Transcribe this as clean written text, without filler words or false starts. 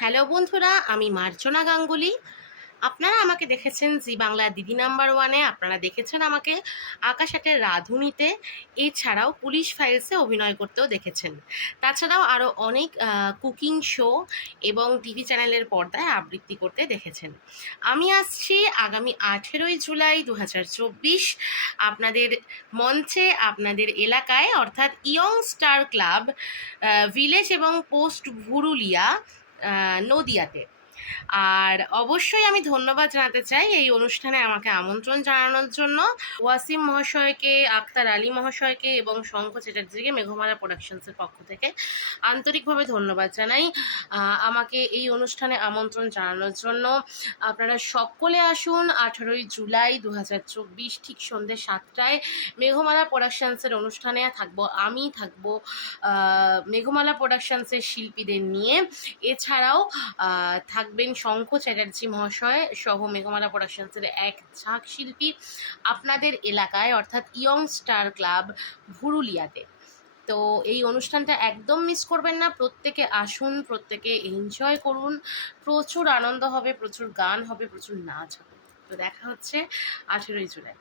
Hello বন্ধুরা, আমি মার্জনা গাঙ্গুলি। আপনারা আমাকে দেখেছেন জি বাংলা দিদি নাম্বার ওয়ানে, আপনারা দেখেছেন আমাকে আকাশ আটের রাঁধুনিতে, এছাড়াও পুলিশ ফাইলসে অভিনয় করতেও দেখেছেন। তাছাড়াও আরও অনেক কুকিং শো এবং টিভি চ্যানেলের পর্দায় আবৃত্তি করতে দেখেছেন। আমি আসছি আগামী 18ই জুলাই 2024 আপনাদের মঞ্চে, আপনাদের এলাকায়, অর্থাৎ ইয়ং স্টার ক্লাব, ভিলেজ এবং পোস্ট ভুরুলিয়া, নদিয়াতে। আর অবশ্যই আমি ধন্যবাদ জানাতে চাই এই অনুষ্ঠানে আমাকে আমন্ত্রণ জানানোর জন্য ওয়াসিম মহাশয়কে, আক্তার আলী মহাশয়কে এবং শঙ্খ চ্যাটার্জিকে মেঘমালা প্রোডাকশনসের পক্ষ থেকে আন্তরিকভাবে ধন্যবাদ জানাই আমাকে এই অনুষ্ঠানে আমন্ত্রণ জানানোর জন্য। আপনারা সকলে আসুন 18ই জুলাই 2024 ঠিক সন্ধ্যে 7টায় মেঘমালা প্রোডাকশনসের অনুষ্ঠানে আমি থাকবো মেঘমালা প্রোডাকশনসের শিল্পীদের নিয়ে। এছাড়াও থাকবেন শঙ্খ চ্যাটার্জি মহাশয় সহ মেঘমালা প্রোডাকশনসের এক ঝাঁক শিল্পী আপনাদের এলাকায়, অর্থাৎ ইয়ং স্টার ক্লাব ভুরুলিয়াতে। তো এই অনুষ্ঠানটা একদম মিস করবেন না, প্রত্যেকে আসুন, প্রত্যেকে এনজয় করুন, প্রচুর আনন্দ হবে, প্রচুর গান হবে, প্রচুর নাচ হবে। তো দেখা হচ্ছে 18ই জুলাই।